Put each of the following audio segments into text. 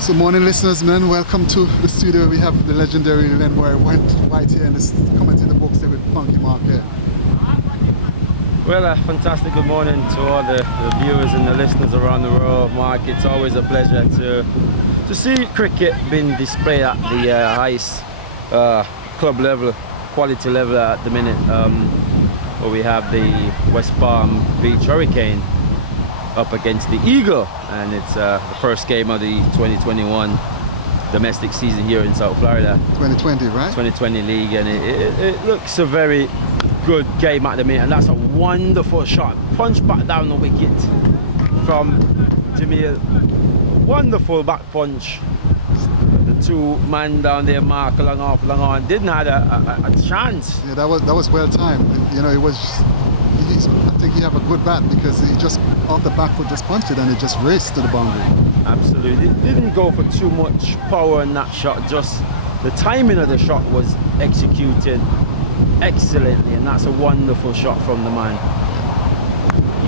So morning listeners, man, welcome to the studio. We have the legendary Lenroy Whyte here and it's coming to the books there with Funky Mark here. Well, a fantastic good morning to all the viewers and the listeners around the world. Mark, it's always a pleasure to see cricket being displayed at the highest club level, quality level at the minute. Where we have the West Palm Beach Hurricane up against the Eagle, and it's the first game of the 2021 domestic season here in South Florida. 2020, right? 2020 league, and it looks a very good game at the minute, and that's a wonderful shot. Punch back down the wicket from Jamil. Wonderful back punch. The two man down there, Mark, long on, didn't have a chance. Yeah, that was well timed. You know, I think he have a good bat because he just off the back foot just punched it and it just raced to the boundary. Absolutely. It didn't go for too much power in that shot, just the timing of the shot was executed excellently, and that's a wonderful shot from the man.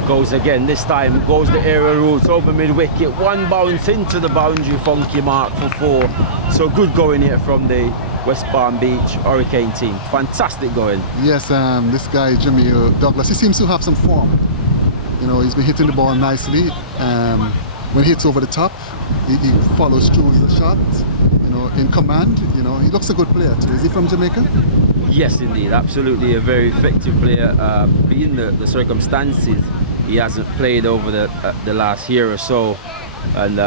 He goes again, this time goes the aerial route over mid-wicket, one bounce into the boundary, Funky Mark for 4. So good going here from the West Palm Beach Hurricane team. Fantastic going. Yes, this guy Jamil Douglas, he seems to have some form. You know, he's been hitting the ball nicely. When he hits over the top, he follows through the shot, you know, in command. You know, he looks a good player too. Is he from Jamaica? Yes, indeed, absolutely a very effective player. Being the circumstances, he hasn't played over the last year or so, and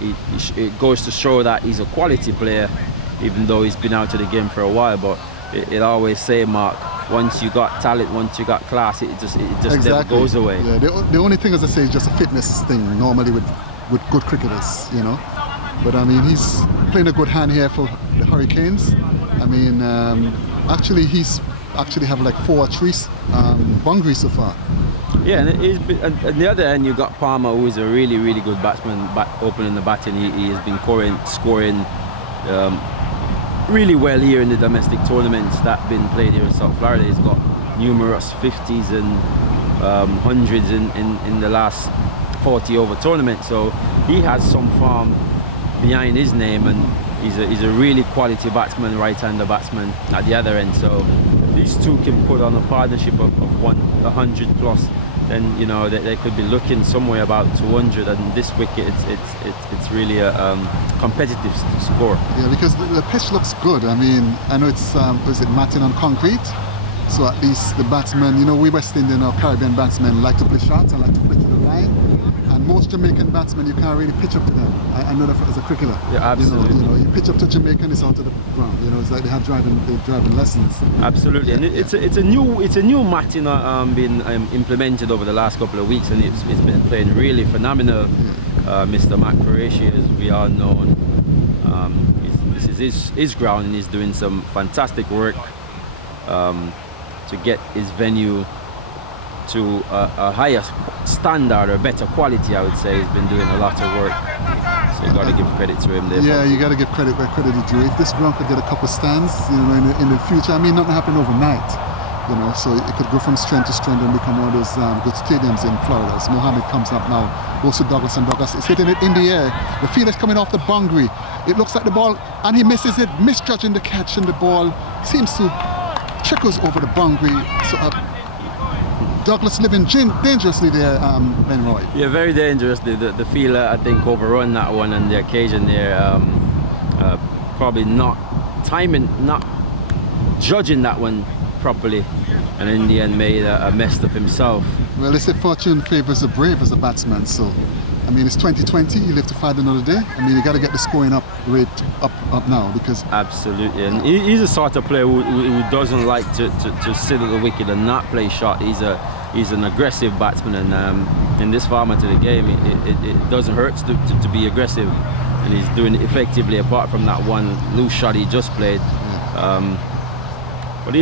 it goes to show that he's a quality player, even though he's been out of the game for a while. But it always say, Mark, once you got talent, once you got class, it just exactly. Never goes away. Yeah, the only thing, as I say, is just a fitness thing normally with good cricketers, you know. But I mean, he's playing a good hand here for the Hurricanes. I mean, actually he's have like 4 or 3 boundaries so far. Yeah, and at the other end you got Palmer, who is a really good batsman, opening the batting. He has been scoring really well here in the domestic tournaments that have been played here in South Florida. He's got numerous 50s and 100s in the last 40 over tournament, so he has some form behind his name, and he's a really quality batsman, right-hander batsman at the other end. So if these two can put on a partnership of 100 plus, then you know they could be looking somewhere about 200, and this wicket it's really a competitive score. Yeah, because the pitch looks good. I mean, I know it's is it matting on concrete, so at least the batsmen, you know, we West Indian or Caribbean batsmen like to play shots and like to play to the line, and most Jamaican batsmen you can't really pitch up to them. I know that as a cricketer. Yeah, absolutely. You know, you pitch up to Jamaican, it's out to the ground. You know, it's like they have driving lessons. Absolutely, and it's a new matting being implemented over the last couple of weeks, and it's been playing really phenomenal. Yeah. Mr. Mac Qureshi, as we all know, this is his ground, and he's doing some fantastic work to get his venue to a higher standard or better quality. I would say he's been doing a lot of work, so you got to give credit to him there. Yeah, you got to give credit where credit is due. If this ground could get a couple stands, you know, in the future, I mean, nothing happened overnight, you know, so it could go from strength to strength and become one of those good stadiums in Florida. As Mohammed comes up now, goes to Douglas, and Douglas is hitting it in the air. The fielder's coming off the boundary. It looks like the ball, and he misses it, misjudging the catch, and the ball seems to trickles over the boundary. So Douglas living dangerously there, Lenroy. Yeah, very dangerously. The fielder, I think, overrun that one on the occasion there. Probably not judging that one properly, and in the end made a mess of himself. Well, they say fortune favors the brave as a batsman, so I mean, it's 2020, you live to fight another day. I mean, you got to get the scoring up now, because absolutely, and he's a sort of player who doesn't like to sit at the wicket and not play shot. He's an aggressive batsman, and in this format of the game, it doesn't hurt to be aggressive, and he's doing it effectively. Apart from that one loose shot he just played. Yeah. But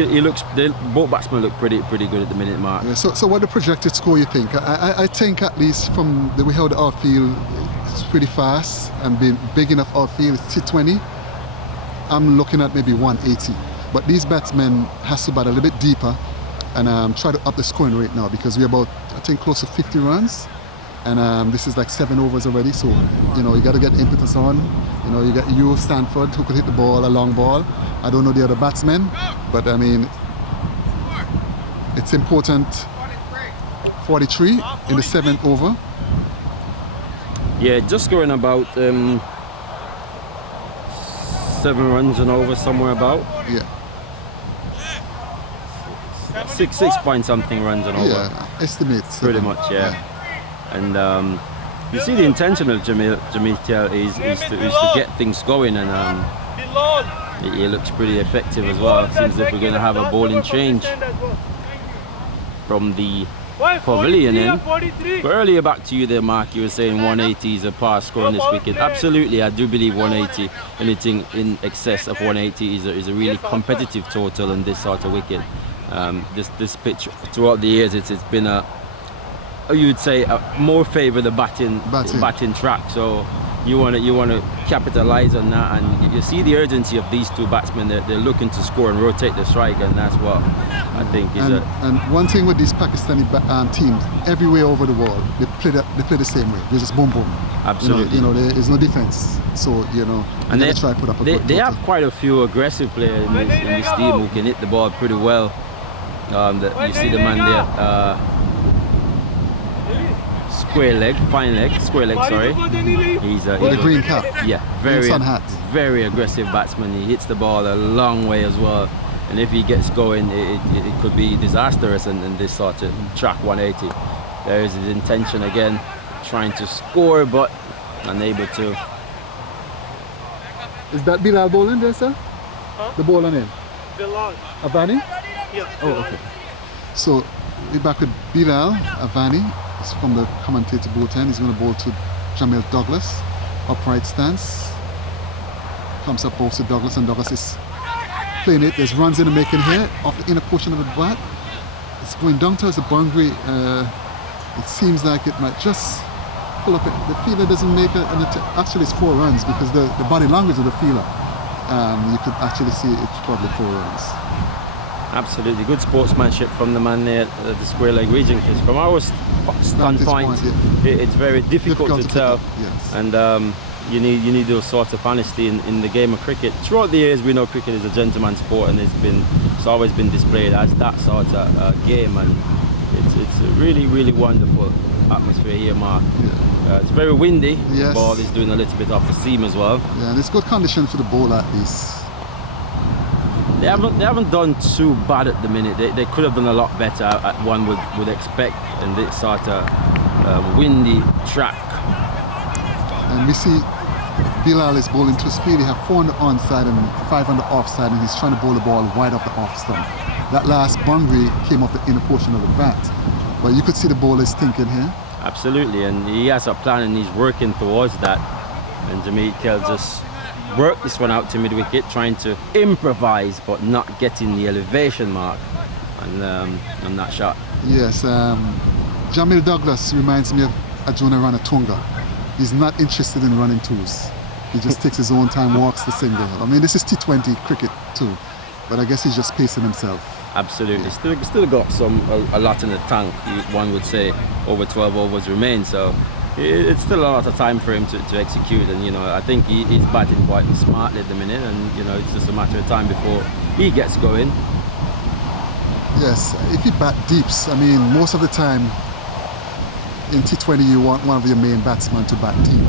both batsmen look pretty good at the minute, Mark. Yeah, so what the projected score you think? I think, at least from the way how the outfield is pretty fast and being big enough outfield, it's T20. I'm looking at maybe 180. But these batsmen has to bat a little bit deeper and try to up the scoring rate now, because we're about, I think, close to 50 runs. And this is like 7 overs already, so you know you got to get impetus on. You know, you got you Stanford who could hit the ball, a long ball. I don't know the other batsmen, but I mean it's important. 43 in the 7th over. Yeah, just scoring about 7 runs and over, somewhere about. Yeah. 6 point something runs and over. Yeah, estimates. Pretty much, yeah. And you see the intention of Jamil Tel is to get things going, and it looks pretty effective as well. Seems as if we're going to have a bowling change from the pavilion in. But earlier back to you there, Mark, you were saying 180 is a par score on this wicket. Absolutely, I do believe 180. Anything in excess of 180 is a really competitive total in this sort of wicket. This pitch throughout the years, it's been you'd say more favour the batting track. So you want to capitalise on that, and you see the urgency of these two batsmen. They're looking to score and rotate the strike, and that's what I think is and one thing with these Pakistani teams, everywhere over the world, they play the same way. They just boom boom. Absolutely. You know there is no defence, so you know. And they try to put up a good they have quite a few aggressive players in this team who can hit the ball pretty well. You see the man there, square leg, sorry. He's with the green cap. Yeah, very aggressive batsman. He hits the ball a long way as well. And if he gets going, it could be disastrous in this sort of track 180. There is his intention again, trying to score, but unable to. Is that Bilal bowling there, sir? Huh? The ball on him? Bilal. Avani? Yeah. Oh, okay. So we're back with Bilal Avani. It's from the commentator both end. He's going to bowl to Jamil Douglas. Upright stance. Comes up both to Douglas, and Douglas is playing it. There's runs in the making here off the inner portion of the bat. It's going down towards the boundary. It seems like it might just pull up. The fielder doesn't make actually it's 4 runs because the body language of the fielder. You could actually see it's probably 4 runs. Absolutely good sportsmanship from the man there at the square leg region, because from our standpoint it's very difficult to tell. Yes. And you need those sorts of honesty in the game of cricket. Throughout the years we know cricket is a gentleman's sport, and it's always been displayed as that sort of game, and it's a really wonderful atmosphere here, Mark. Yeah. It's very windy. Yes. The ball is doing a little bit off the seam as well. Yeah, and it's good condition for the bowler at least. They haven't done too bad at the minute. They could have done a lot better, one would expect, in this sort of windy track. And we see Bilal is bowling to his field. He have 4 on the onside and 5 on the offside, and he's trying to bowl the ball wide off the off stump. That last boundary came off the inner portion of the bat, but you could see the bowler is thinking here. Absolutely, and he has a plan and he's working towards that. And Jamil Kell just worked this one out to mid-wicket, trying to improvise but not getting the elevation mark on that shot. Yes, Jamil Douglas reminds me of Ajuna Ranatunga. He's not interested in running twos. He just takes his own time, walks the single. I mean, this is T20 cricket too, but I guess he's just pacing himself. Absolutely, still got a lot in the tank, one would say. Over 12 overs remain, so it's still a lot of time for him to execute, and you know, I think he's batting quite smartly at the minute, and you know, it's just a matter of time before he gets going. Yes, if you bat deeps, I mean, most of the time in T20 you want one of your main batsmen to bat deep,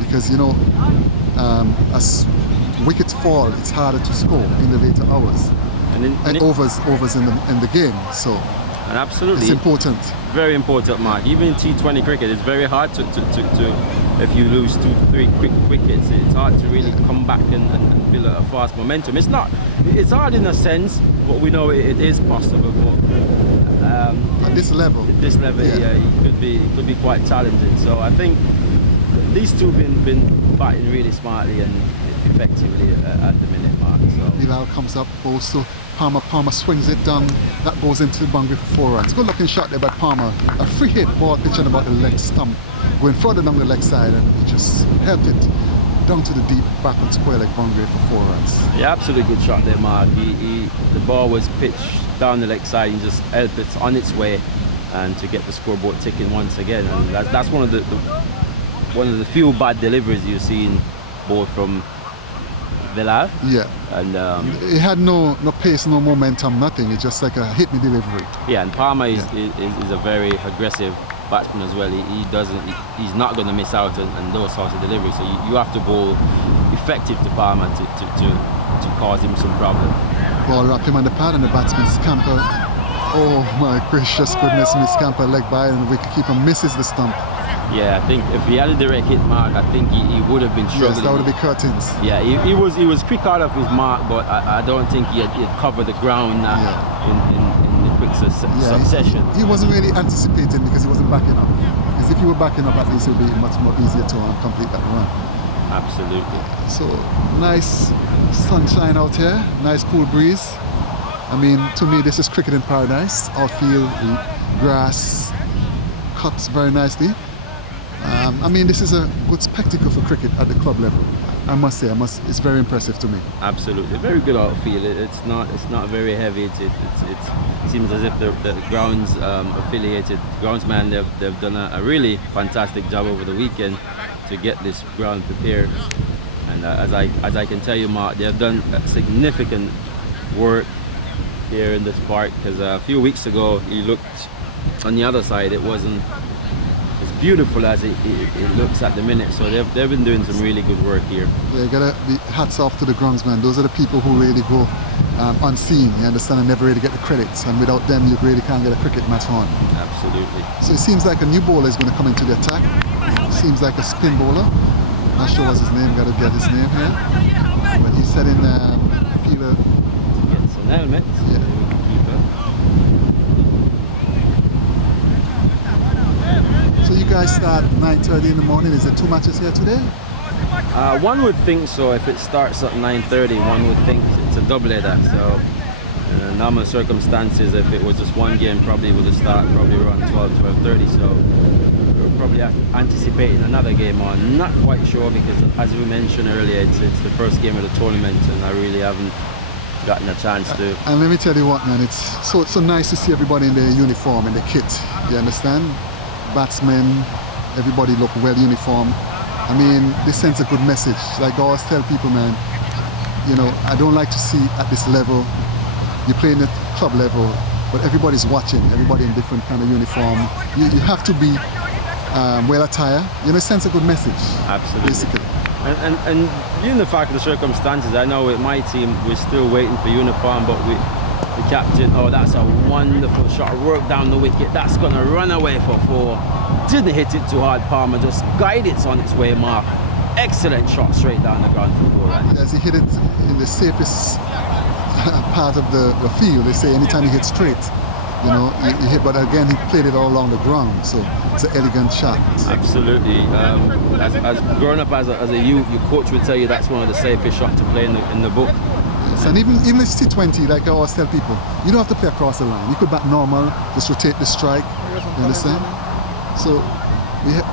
because you know, as wickets fall, it's harder to score in the later hours and overs in the game. So and absolutely, it's important. Very important, Mark. Even in T20 cricket, it's very hard to if you lose 2-3 quick wickets, it's hard to really come back and build a fast momentum. It's hard in a sense, but we know it is possible. But at this level, yeah, it could be quite challenging. So I think these two been batting really smartly and effectively at the minute, Mark. So Bilal comes up, bowls to Palmer swings it down, that goes into the boundary for 4 runs. Good looking shot there by Palmer. A free hit ball pitching about the leg stump, going further down the leg side, and he just helped it down to the deep backward square leg boundary for 4 runs. Yeah, absolutely good shot there, Mark. The ball was pitched down the leg side and just helped it on its way and to get the scoreboard ticking once again. And that's one of the few bad deliveries you've seen, both from Villa. Yeah. And it had no pace, no momentum, nothing. It's just like a hit me delivery. yeah, and Palmer is a very aggressive batsman as well. He's not going to miss out on those sorts of deliveries. So you have to bowl effective to Palmer to cause him some problem. Ball wrap him on the pad and the batsman scamper. Oh my gracious goodness, Miss Scamper leg by, and the wicketkeeper misses the stump. Yeah, I think if he had a direct hit mark, I think he would have been struggling. Yes, that would have been curtains. Yeah, he was quick out of his mark, but I don't think he had covered the ground in the quick succession. He wasn't really anticipating because he wasn't backing up. Because if you were backing up, at least it would be much more easier to complete that run. Absolutely. So nice sunshine out here, nice cool breeze. I mean, to me, this is cricket in paradise. Outfield, grass, cut very nicely. I mean, this is a good spectacle for cricket at the club level. I must say, it's very impressive to me. Absolutely, very good outfield. It's not very heavy. It seems as if the grounds affiliated groundsman they've done a really fantastic job over the weekend to get this ground prepared. And as I can tell you, Mark, they've done significant work here in this park, because a few weeks ago you looked on the other side, it wasn't as beautiful as it looks at the minute. So they've been doing some really good work here. Yeah, you gotta be hats off to the groundsman. Those are the people who really go unseen, you understand, and never really get the credits, and without them you really can't get a cricket match on. Absolutely. So it seems like a new bowler is going to come into the attack. Seems like a spin bowler. Not sure what's his name, gotta get his name here. But he's setting fielder. Gets an helmet. Yeah. So you guys start 9:30 in the morning. Is there 2 matches here today? One would think so. If it starts at 9:30, one would think it's a double-header. So in normal circumstances, if it was just one game, probably would have started probably around 12:30. So we're probably anticipating another game on. Not quite sure, because as we mentioned earlier, it's the first game of the tournament, and I really haven't gotten a chance to. And let me tell you what, man, it's so nice to see everybody in their uniform and their kit. You understand? Batsmen, everybody look well uniformed. I mean, this sends a good message. Like I always tell people, man, you know, I don't like to see at this level, you play in the club level, but everybody's watching, everybody in different kind of uniform. You have to be well attired. You know, it sends a good message. Absolutely. Basically. And given the fact of the circumstances, I know with my team, we're still waiting for uniform, but the captain, oh, that's a wonderful shot, work down the wicket, that's gonna run away for 4. Didn't hit it too hard, Palmer just guided it on its way, Mark. Excellent shot straight down the ground for 4 runs. As he hit it in the safest part of the field. They say anytime you hit straight, you know, you hit, but again, he played it all along the ground, so it's an elegant shot. Absolutely. As growing up as a youth, your coach would tell you that's one of the safest shots to play in the book. Yes, and even if it's T20, like I always tell people, you don't have to play across the line. You could bat normal, just rotate the strike. You understand? So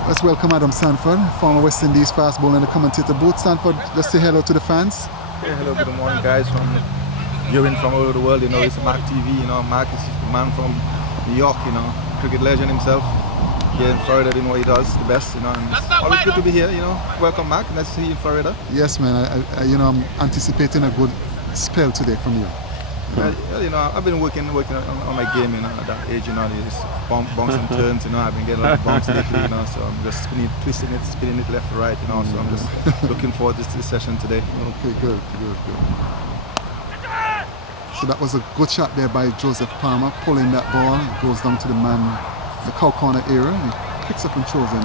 let's welcome Adam Sanford, former West Indies fast bowler in the commentator booth. Sanford, just say hello to the fans. Yeah, hello, good morning, guys. Viewing from all over the world, you know, it's Mark TV, you know, Mark is the man from New York, you know, cricket legend himself. Here in Florida, you know what he does, the best, you know, and it's always good to be here, you know. Welcome back, nice to see you in Florida. Yes, man, you know, I'm anticipating a good spell today from you. Well, you know, I've been working on my game, you know, at that age, you know, these bumps and turns, you know, I've been getting a lot of bumps lately, you know, so I'm just twisting it, spinning it left to right, you know, so I'm just looking forward to this session today. Okay, good. So that was a good shot there by Joseph Palmer, pulling that ball, goes down to the man, the cow corner area, and he picks up and throws and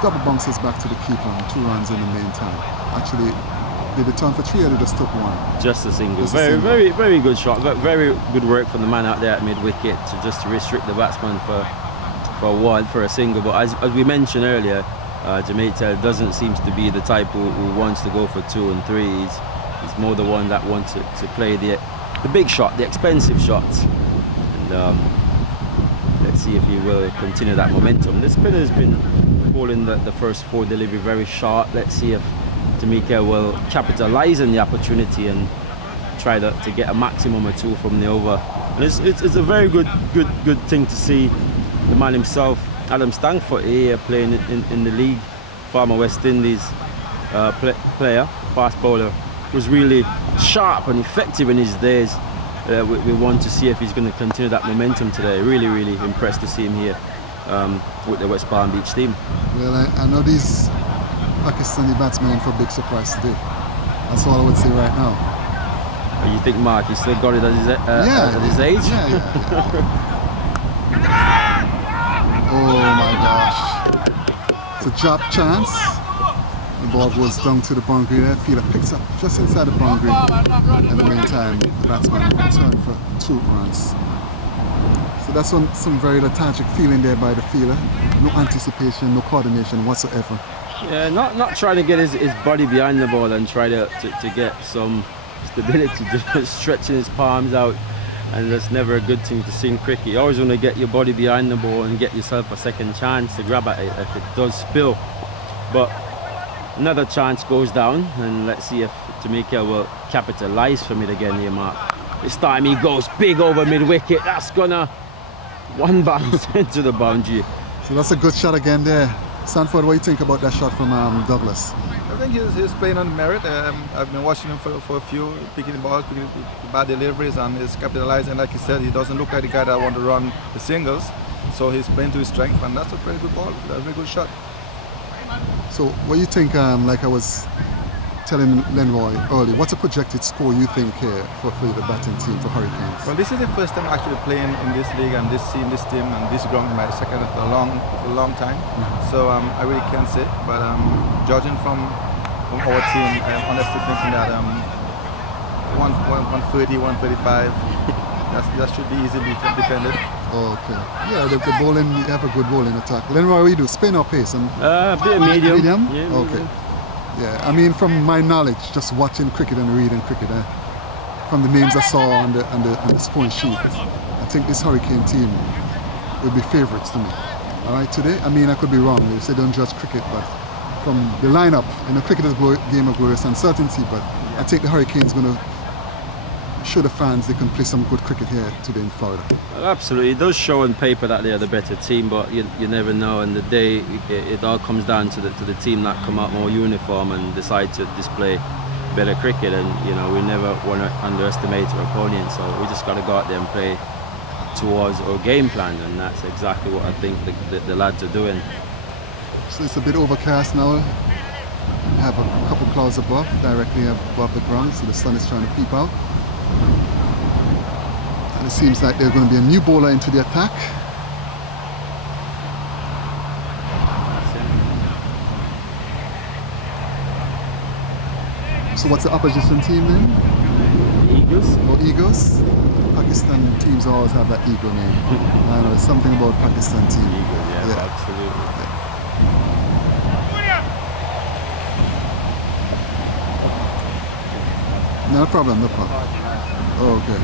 double bounces back to the keeper, and 2 runs in the meantime. Actually, did they turn for 3 or they just took 1? Just a single. Just a single. Very good shot. Very good work from the man out there at mid-wicket to restrict the batsman for a single. But as we mentioned earlier, Jamaica doesn't seem to be the type who wants to go for 2 and 3. He's more the one that wants to play the big shot, the expensive shots. And let's see if he will continue that momentum. The spinner's been bowling the first 4 delivery very sharp. Let's see if Jamaica will capitalise on the opportunity and try to get a maximum or 2 from the over. And it's a very good thing to see the man himself, Adam Stankford, here playing in the league, former West Indies player, fast bowler, was really sharp and effective in his days. We want to see if he's going to continue that momentum today. Really, really impressed to see him here with the West Palm Beach team. Well, I know these Pakistani batsmen in for a big surprise today. That's all I would say right now. You think Mark, he's still got it at his age? Yeah. Oh my gosh. It's a drop chance. The ball goes down to the boundary there. Fielder picks up just inside the boundary. In the meantime, the batsman returned for 2 runs. So that's some very lethargic feeling there by the fielder. No anticipation, no coordination whatsoever. Yeah, not trying to get his body behind the ball and try to get some stability, just stretching his palms out, and that's never a good thing to see in cricket. You always want to get your body behind the ball and get yourself a second chance to grab at it if it does spill. But another chance goes down, and let's see if Jamaica will capitalise from it again here, Mark. This time he goes big over mid-wicket. That's gonna one bounce into the boundary. So that's a good shot again there. Sanford, what do you think about that shot from Douglas? I think he's playing on merit. I've been watching him for a few, picking the balls, picking the bad deliveries, and he's capitalizing. Like you said, he doesn't look like the guy that want to run the singles, so he's playing to his strength, and that's a very good ball. That's a very good shot. So what do you think, like I was telling Lenroy early, what's a projected score you think here for the batting team for Hurricanes? Well, this is the first time actually playing in this league and seeing this team and this ground, my second for a long time. So I really can't say, but judging from our team, I'm honestly thinking that 130, 135, that should be easily defended. Okay. Yeah, the bowling, you have a good bowling attack. Lenroy, what do you do? Spin or pace? And A bit medium. Yeah, okay. Yeah, I mean, from my knowledge, just watching cricket and reading cricket, from the names I saw on the scoring sheet, I think this Hurricane team would be favourites to me. All right, today, I mean, I could be wrong. They say don't judge cricket, but from the lineup, cricket is a game of glorious uncertainty, but I think the Hurricane's going to show the fans they can play some good cricket here today in Florida. Well, absolutely, it does show on paper that they are the better team, but you never know. And the day it all comes down to the team that come out more uniform and decide to display better cricket. And we never want to underestimate our opponent, so we just got to go out there and play towards our game plan, and that's exactly what I think the lads are doing. So it's a bit overcast now. We have a couple clouds above, directly above the ground, so the sun is trying to peep out. And it seems like there's going to be a new bowler into the attack. So what's the opposition team then? Eagles. Oh, Eagles? Pakistan teams always have that eagle name. I don't know, there's something about Pakistan team. Eagles, yeah. Absolutely. No problem. Oh, okay.